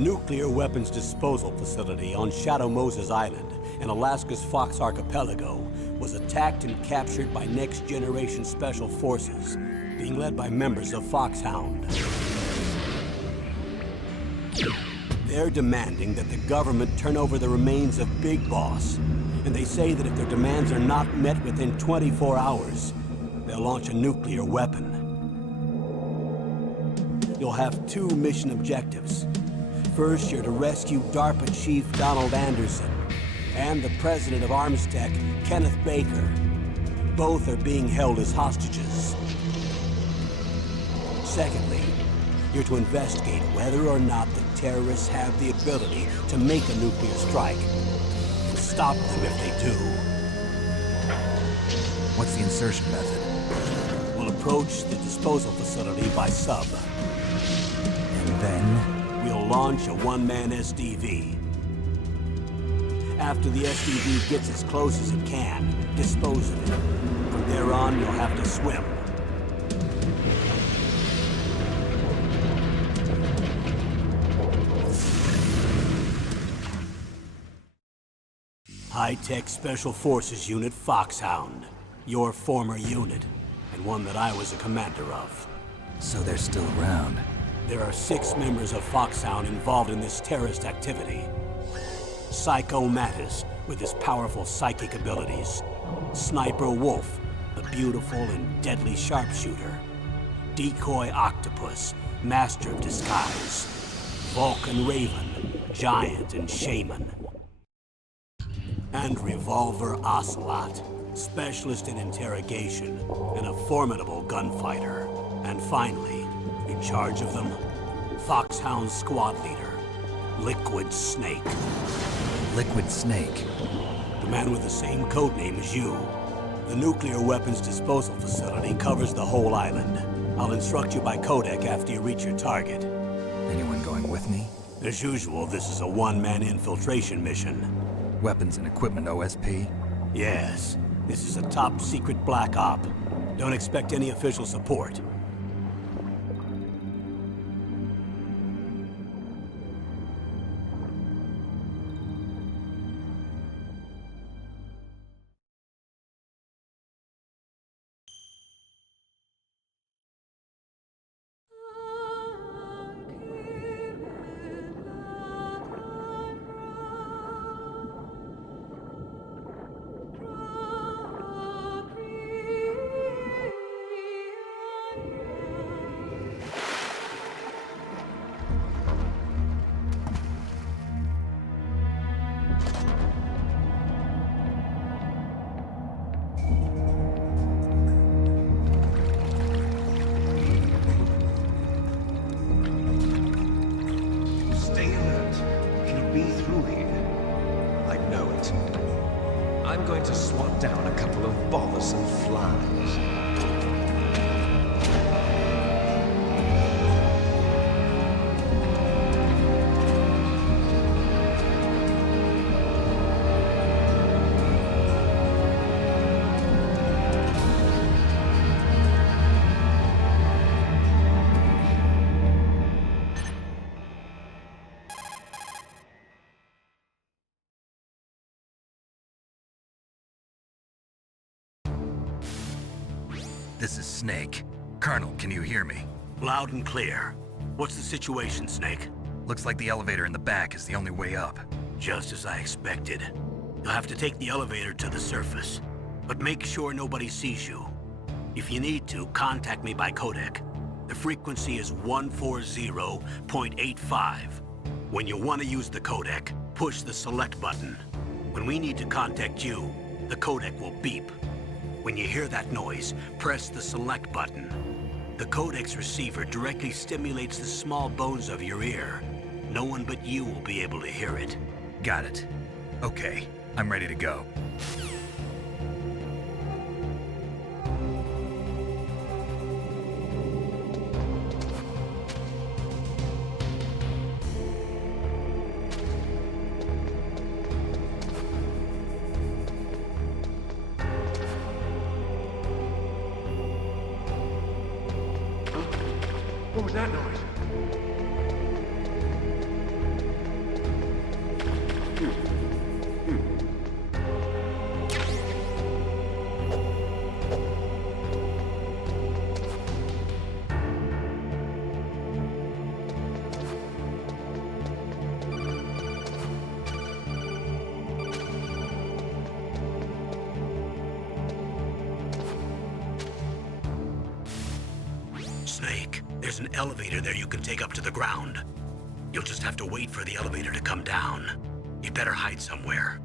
nuclear weapons disposal facility on Shadow Moses Island in Alaska's Fox Archipelago was attacked and captured by next-generation special forces, being led by members of Foxhound. They're demanding that the government turn over the remains of Big Boss, and they say that if their demands are not met within 24 hours, they'll launch a nuclear weapon. You'll have two mission objectives. First, you're to rescue DARPA Chief Donald Anderson and the president of Armstech, Kenneth Baker. Both are being held as hostages. Secondly, you're to investigate whether or not the terrorists have the ability to make a nuclear strike and stop them if they do. What's the insertion method? We'll approach the disposal facility by sub. And then? We'll launch a one-man SDV. After the SDV gets as close as it can, dispose of it. From there on, you'll have to swim. High-Tech Special Forces Unit Foxhound. Your former unit, and one that I was a commander of. So they're still around. There are 6 members of Foxhound involved in this terrorist activity. Psycho Mattis, with his powerful psychic abilities. Sniper Wolf, the beautiful and deadly sharpshooter. Decoy Octopus, master of disguise. Vulcan Raven, giant and shaman. And Revolver Ocelot, specialist in interrogation and a formidable gunfighter. And finally, in charge of them, Foxhound squad leader, Liquid Snake. Liquid Snake? The man with the same codename as you. The nuclear weapons disposal facility covers the whole island. I'll instruct you by codec after you reach your target. Anyone going with me? As usual, this is a one-man infiltration mission. Weapons and equipment OSP? Yes. This is a top-secret black op. Don't expect any official support. I'm going to swat down a couple of bothersome flies. This is Snake. Colonel, can you hear me? Loud and clear. What's the situation, Snake? Looks like the elevator in the back is the only way up. Just as I expected. You'll have to take the elevator to the surface. But make sure nobody sees you. If you need to, contact me by codec. The frequency is 140.85. When you want to use the codec, push the select button. When we need to contact you, the codec will beep. When you hear that noise, press the select button. The codec's receiver directly stimulates the small bones of your ear. No one but you will be able to hear it. Got it. Okay, I'm ready to go. What was that noise? Snake. There's an elevator there you can take up to the ground. You'll just have to wait for the elevator to come down. You better hide somewhere.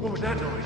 What was that noise?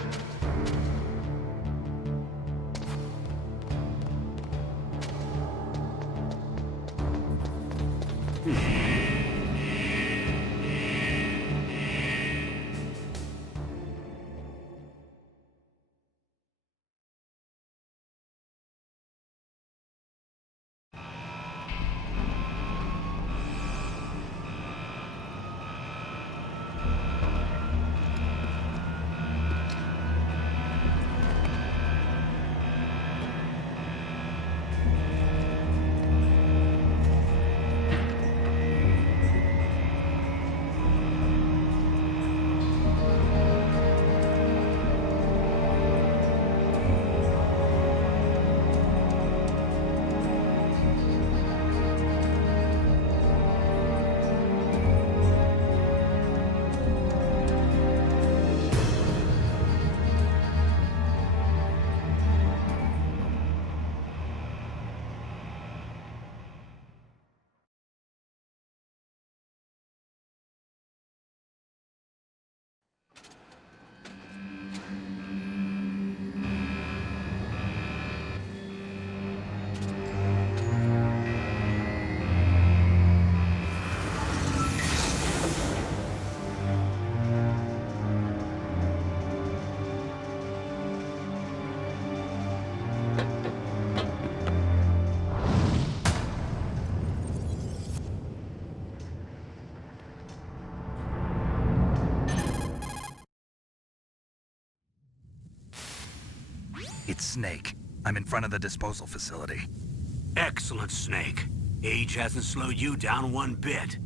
It's Snake. I'm in front of the disposal facility. Excellent, Snake. Age hasn't slowed you down one bit.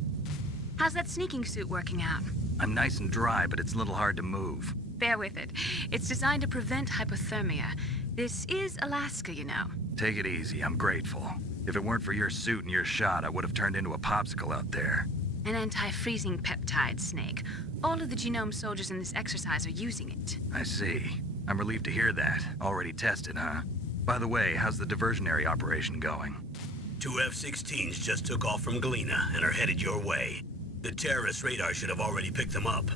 How's that sneaking suit working out? I'm nice and dry, but it's a little hard to move. Bear with it. It's designed to prevent hypothermia. This is Alaska, you know. Take it easy, I'm grateful. If it weren't for your suit and your shot, I would have turned into a popsicle out there. An anti-freezing peptide, Snake. All of the genome soldiers in this exercise are using it. I see. I'm relieved to hear that. Already tested, huh? By the way, how's the diversionary operation going? 2 F-16s just took off from Galena and are headed your way. The terrorist radar should have already picked them up.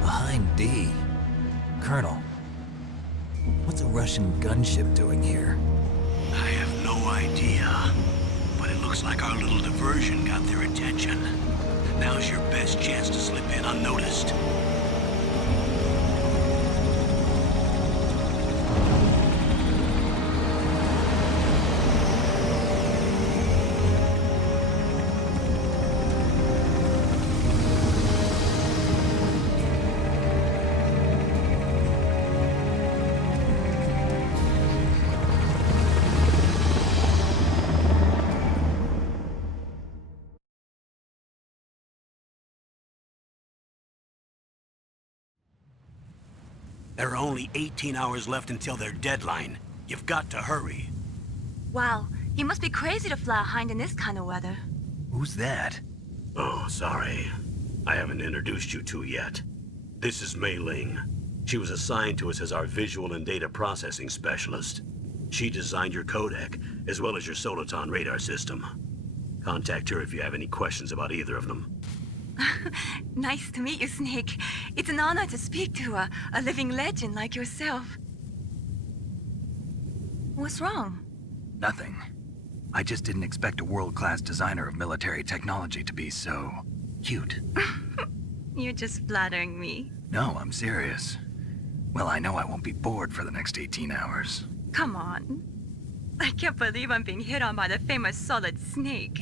Behind D. Colonel, what's a Russian gunship doing here? I have no idea. But it looks like our little diversion got their attention. Now's your best chance to slip in unnoticed. There are only 18 hours left until their deadline. You've got to hurry. Wow, you must be crazy to fly a hind in this kind of weather. Who's that? Oh, sorry. I haven't introduced you two yet. This is Mei Ling. She was assigned to us as our visual and data processing specialist. She designed your codec, as well as your Soliton radar system. Contact her if you have any questions about either of them. Nice to meet you, Snake. It's an honor to speak to a living legend like yourself. What's wrong? Nothing. I just didn't expect a world-class designer of military technology to be so cute. You're just flattering me. No, I'm serious. Well, I know I won't be bored for the next 18 hours. Come on. I can't believe I'm being hit on by the famous Solid Snake.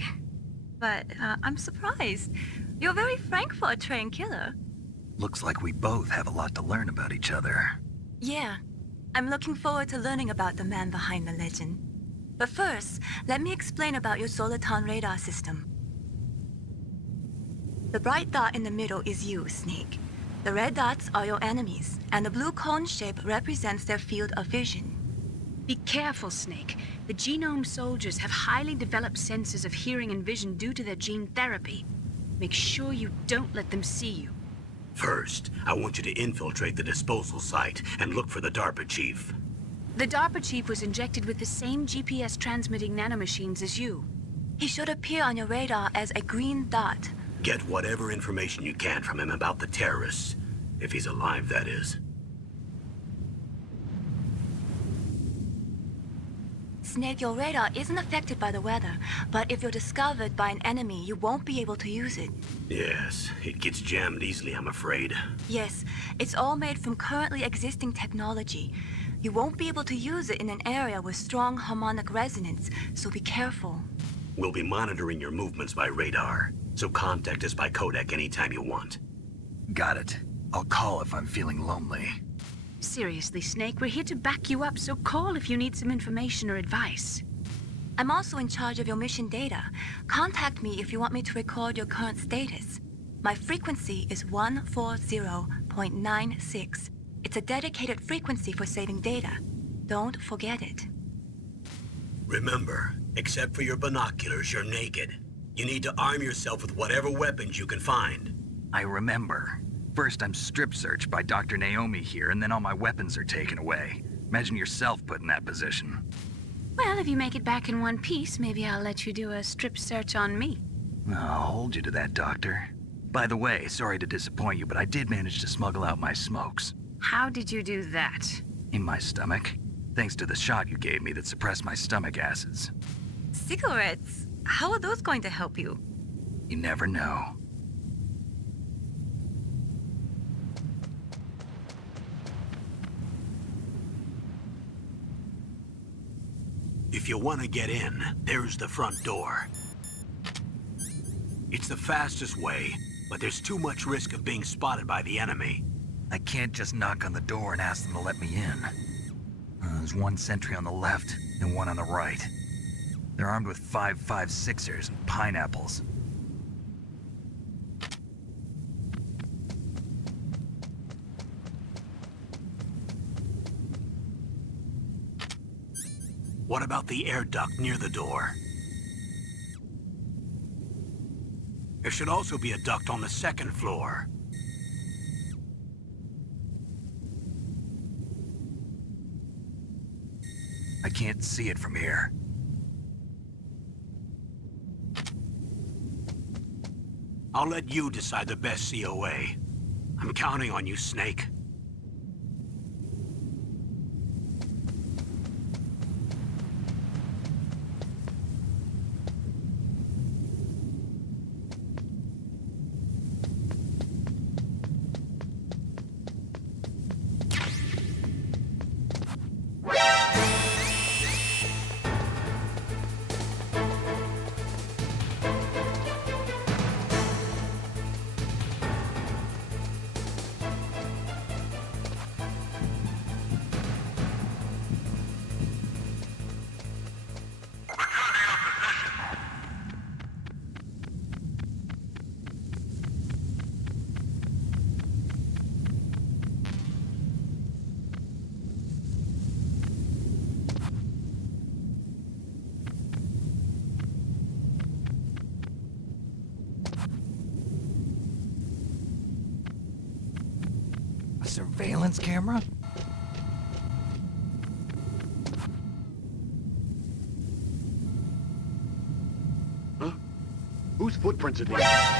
But I'm surprised. You're very frank for a trained killer. Looks like we both have a lot to learn about each other. Yeah. I'm looking forward to learning about the man behind the legend. But first, let me explain about your Soliton radar system. The bright dot in the middle is you, Snake. The red dots are your enemies, and the blue cone shape represents their field of vision. Be careful, Snake. The genome soldiers have highly developed senses of hearing and vision due to their gene therapy. Make sure you don't let them see you. First, I want you to infiltrate the disposal site and look for the DARPA chief. The DARPA chief was injected with the same GPS transmitting nanomachines as you. He should appear on your radar as a green dot. Get whatever information you can from him about the terrorists. If he's alive, that is. Snake, your radar isn't affected by the weather, but if you're discovered by an enemy, you won't be able to use it. Yes, it gets jammed easily, I'm afraid. Yes, it's all made from currently existing technology. You won't be able to use it in an area with strong harmonic resonance, so be careful. We'll be monitoring your movements by radar, so contact us by codec anytime you want. Got it. I'll call if I'm feeling lonely. Seriously, Snake, we're here to back you up, so call if you need some information or advice. I'm also in charge of your mission data. Contact me if you want me to record your current status. My frequency is 140.96. It's a dedicated frequency for saving data. Don't forget it. Remember, except for your binoculars, you're naked. You need to arm yourself with whatever weapons you can find. I remember. First, I'm strip searched by Dr. Naomi here, and then all my weapons are taken away. Imagine yourself put in that position. Well, if you make it back in one piece, maybe I'll let you do a strip search on me. I'll hold you to that, Doctor. By the way, sorry to disappoint you, but I did manage to smuggle out my smokes. How did you do that? In my stomach. Thanks to the shot you gave me that suppressed my stomach acids. Cigarettes? How are those going to help you? You never know. If you want to get in, there's the front door. It's the fastest way, but there's too much risk of being spotted by the enemy. I can't just knock on the door and ask them to let me in. There's one sentry on the left and one on the right. They're armed with 5.56ers and pineapples. What about the air duct near the door? There should also be a duct on the second floor. I can't see it from here. I'll let you decide the best COA. I'm counting on you, Snake. surveillance camera? Huh? Whose footprints are these? Huh?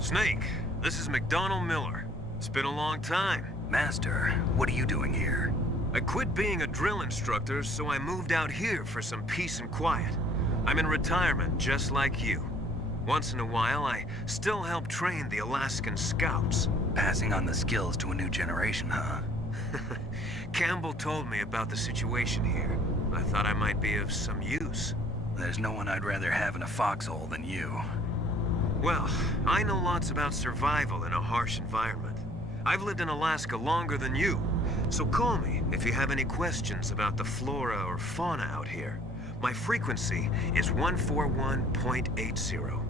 Snake, this is McDonald Miller. It's been a long time. Master, what are you doing here? I quit being a drill instructor, so I moved out here for some peace and quiet. I'm in retirement, just like you. Once in a while, I still help train the Alaskan Scouts. Passing on the skills to a new generation, huh? Campbell told me about the situation here. I thought I might be of some use. There's no one I'd rather have in a foxhole than you. Well, I know lots about survival in a harsh environment. I've lived in Alaska longer than you, so call me if you have any questions about the flora or fauna out here. My frequency is 141.80.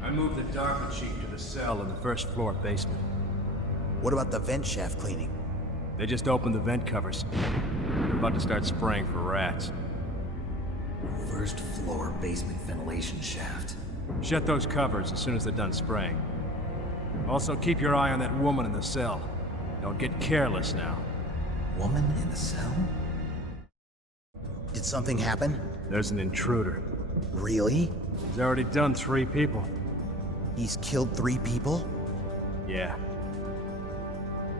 I moved the DARPA chief to the cell in the first floor basement. What about the vent shaft cleaning? They just opened the vent covers. They're about to start spraying for rats. First floor basement ventilation shaft. Shut those covers as soon as they're done spraying. Also, keep your eye on that woman in the cell. Don't get careless now. Woman in the cell? Did something happen? There's an intruder. Really? He's already done 3 people. He's killed 3 people? Yeah.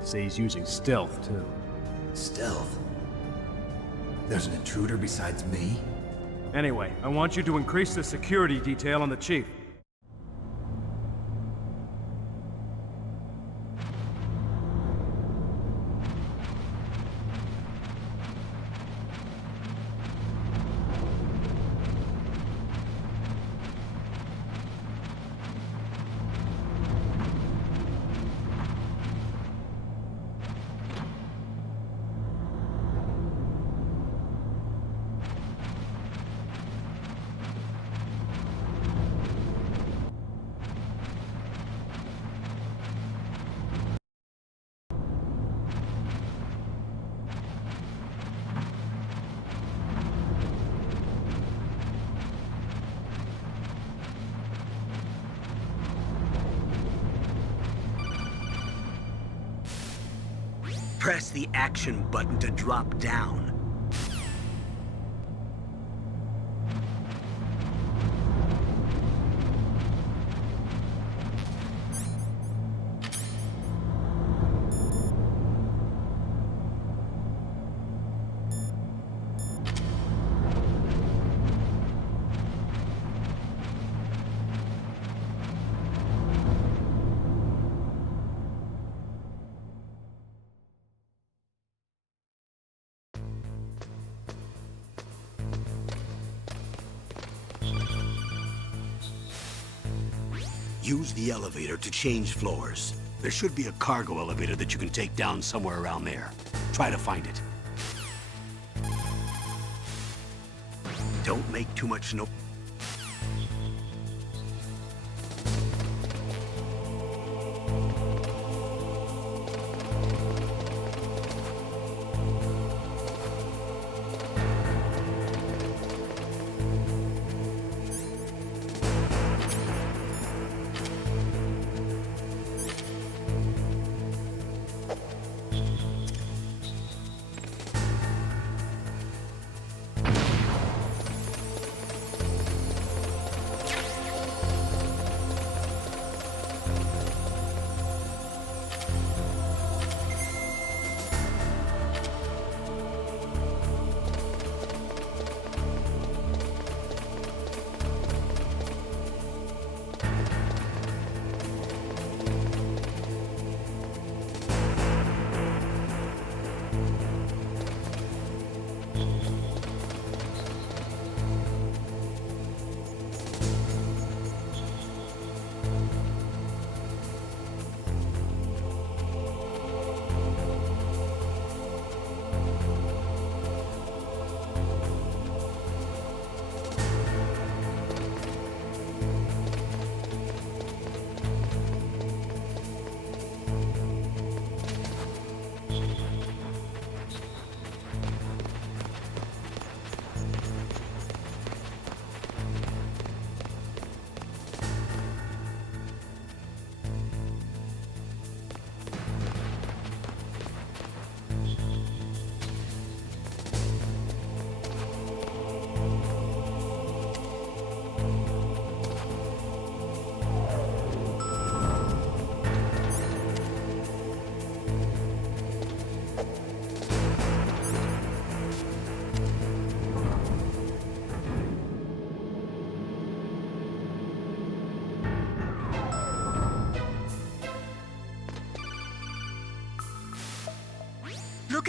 Say he's using stealth, too. Stealth? There's an intruder besides me? Anyway, I want you to increase the security detail on the chief. Press the action button to drop down. Use the elevator to change floors. There should be a cargo elevator that you can take down somewhere around there. Try to find it. Don't make too much noise.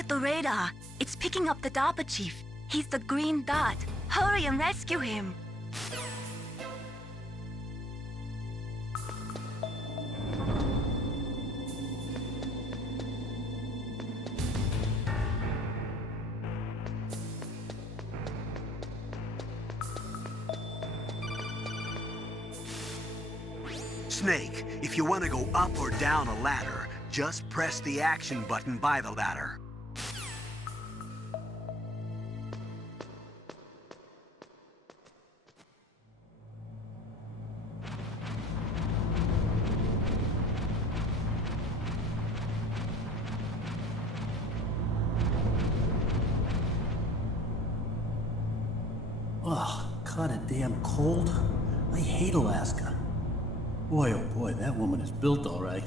the radar. It's picking up the DARPA chief. He's the green dot. Hurry and rescue him. Snake, if you want to go up or down a ladder, just press the action button by the ladder. Oh, kinda damn cold. I hate Alaska. Boy, oh boy, that woman is built all right.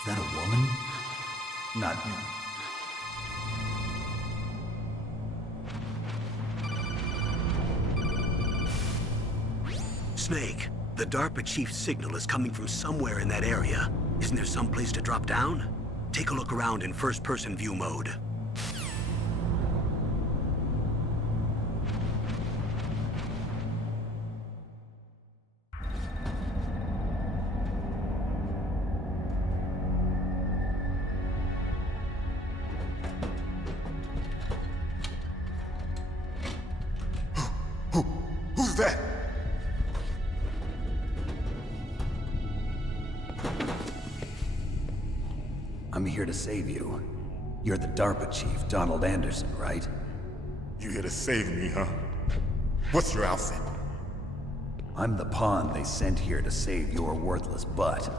Is that a woman? Not him. Snake, the DARPA chief's signal is coming from somewhere in that area. Isn't there some place to drop down? Take a look around in first-person view mode. Who's that? I'm here to save you. You're the DARPA chief, Donald Anderson, right? You here to save me, huh? What's your outfit? I'm the pawn they sent here to save your worthless butt.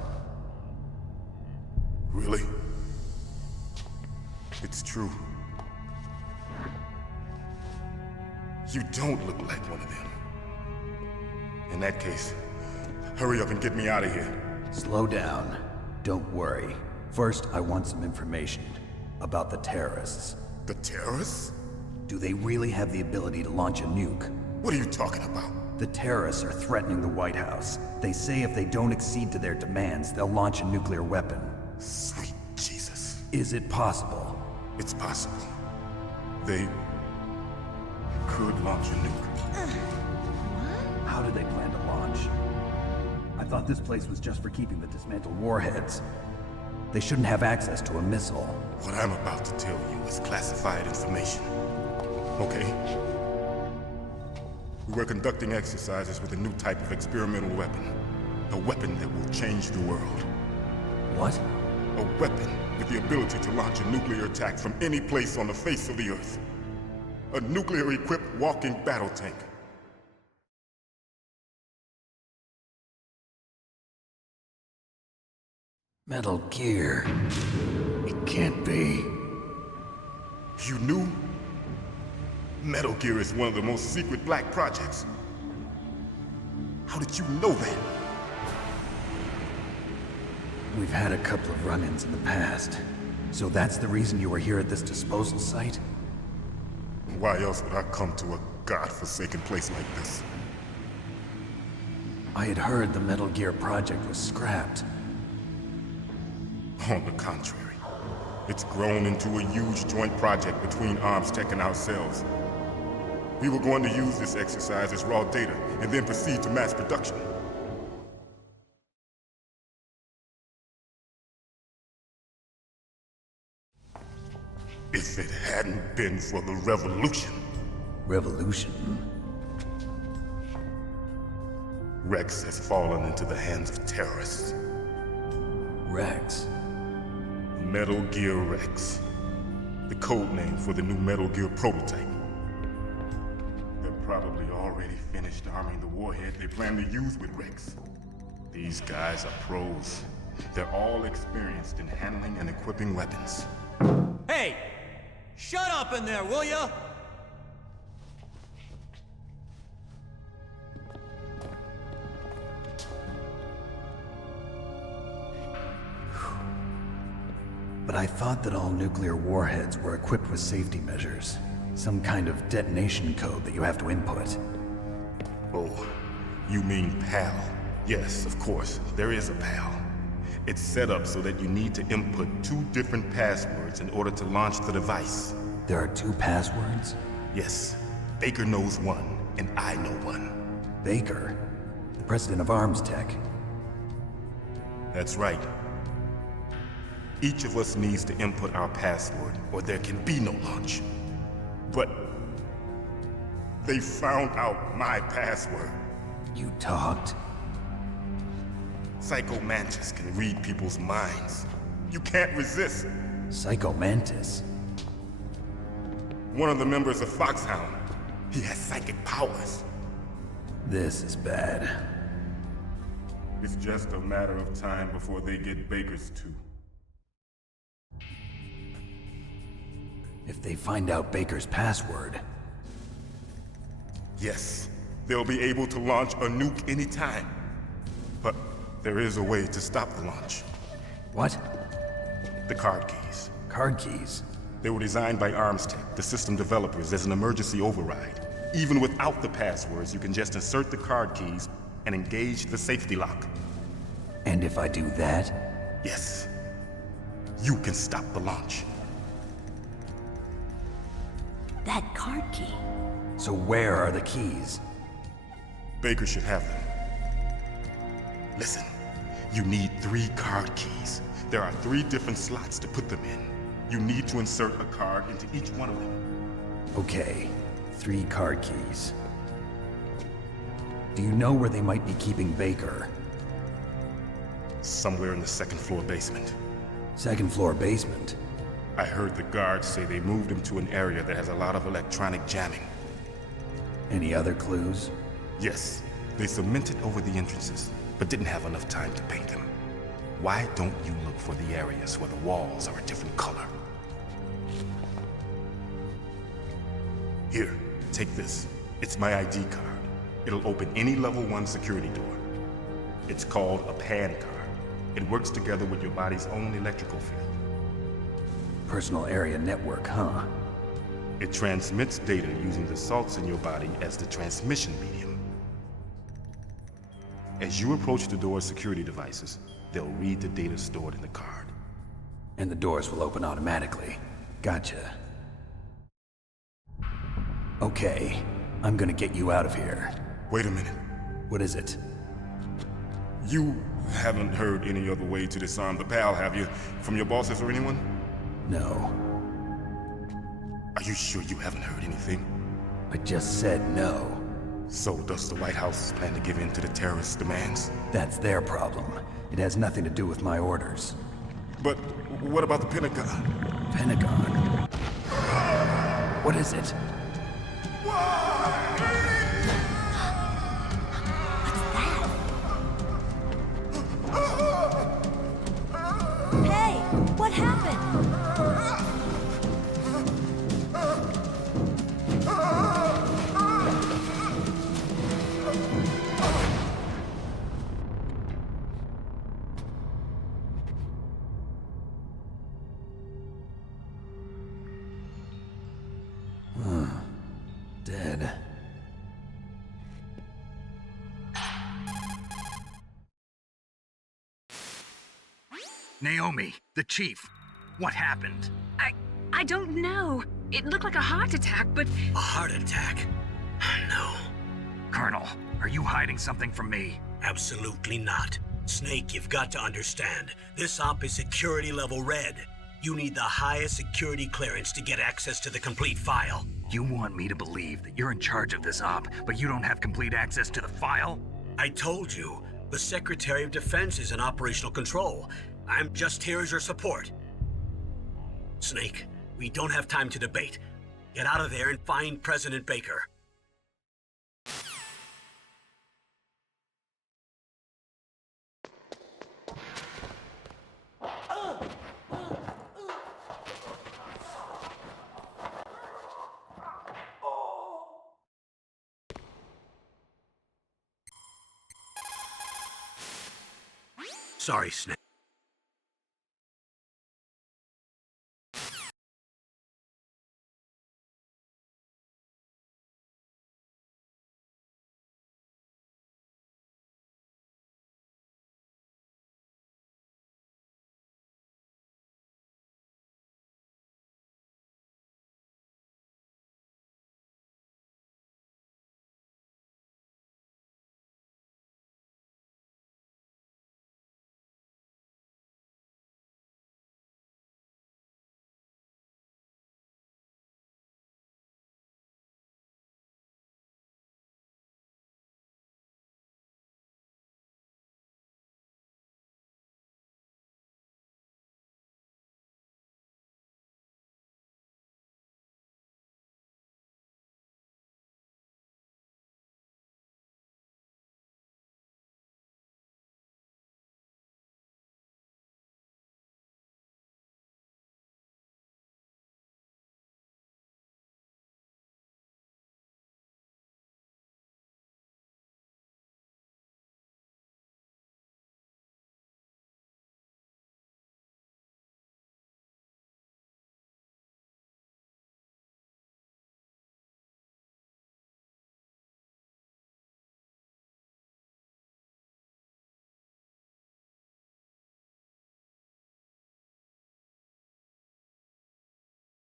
Really? It's true. You don't look like one of them. In that case, hurry up and get me out of here. Slow down. Don't worry. First, I want some information about the terrorists. The terrorists? Do they really have the ability to launch a nuke? What are you talking about? The terrorists are threatening the White House. They say if they don't accede to their demands, they'll launch a nuclear weapon. Sweet Jesus. Is it possible? It's possible. They could launch a nuke. How do they plan to launch? I thought this place was just for keeping the dismantled warheads. They shouldn't have access to a missile. What I'm about to tell you is classified information. Okay? We were conducting exercises with a new type of experimental weapon. A weapon that will change the world. What? A weapon with the ability to launch a nuclear attack from any place on the face of the Earth. A nuclear-equipped walking battle tank. Metal Gear. It can't be. You knew? Metal Gear is one of the most secret black projects. How did you know that? We've had a couple of run-ins in the past. So that's the reason you were here at this disposal site? Why else would I come to a godforsaken place like this? I had heard the Metal Gear project was scrapped. On the contrary, it's grown into a huge joint project between Arms Tech and ourselves. We were going to use this exercise as raw data and then proceed to mass production. If it hadn't been for the revolution. Revolution? Rex has fallen into the hands of terrorists. Rex. Metal Gear Rex. The code name for the new Metal Gear prototype. They're probably already finished arming the warhead they plan to use with Rex. These guys are pros. They're all experienced in handling and equipping weapons. Hey! Shut up in there, will ya? But I thought that all nuclear warheads were equipped with safety measures. Some kind of detonation code that you have to input. Oh, you mean PAL? Yes, of course, there is a PAL. It's set up so that you need to input 2 different passwords in order to launch the device. There are 2 passwords? Yes, Baker knows one, and I know one. Baker? The president of Arms Tech. That's right. Each of us needs to input our password, or there can be no launch. But they found out my password. You talked? Psycho Mantis can read people's minds. You can't resist. Psycho Mantis? One of the members of Foxhound. He has psychic powers. This is bad. It's just a matter of time before they get Baker's too. If they find out Baker's password... Yes, they'll be able to launch a nuke anytime. But there is a way to stop the launch. What? The card keys. Card keys? They were designed by Arms Tech, the system developers, as an emergency override. Even without the passwords, you can just insert the card keys and engage the safety lock. And if I do that? Yes. You can stop the launch. That card key. So where are the keys? Baker should have them. Listen, you need 3 card keys. There are 3 different slots to put them in. You need to insert a card into each one of them. Okay, 3 card keys. Do you know where they might be keeping Baker? Somewhere in the 2nd floor basement. 2nd floor basement? I heard the guards say they moved him to an area that has a lot of electronic jamming. Any other clues? Yes, they cemented over the entrances, but didn't have enough time to paint them. Why don't you look for the areas where the walls are a different color? Here, take this. It's my ID card. It'll open any level 1 security door. It's called a PAN card. It works together with your body's own electrical field. Personal area network, huh? It transmits data using the salts in your body as the transmission medium. As you approach the door's security devices, they'll read the data stored in the card. And the doors will open automatically. Gotcha. Okay, I'm gonna get you out of here. Wait a minute. What is it? You haven't heard any other way to disarm the PAL, have you? From your bosses or anyone? No. Are you sure you haven't heard anything? I just said no. So does the White House plan to give in to the terrorists' demands? That's their problem. It has nothing to do with my orders. But what about the Pentagon? Pentagon? What is it? Hey, what happened? Dead. Naomi, the chief. What happened? I don't know. It looked like a heart attack, but... A heart attack? No. Colonel, are you hiding something from me? Absolutely not. Snake, you've got to understand. This op is security level red. You need the highest security clearance to get access to the complete file. You want me to believe that you're in charge of this op, but you don't have complete access to the file? I told you, the Secretary of Defense is in operational control. I'm just here as your support. Snake, we don't have time to debate. Get out of there and find President Baker. Sorry, Snake.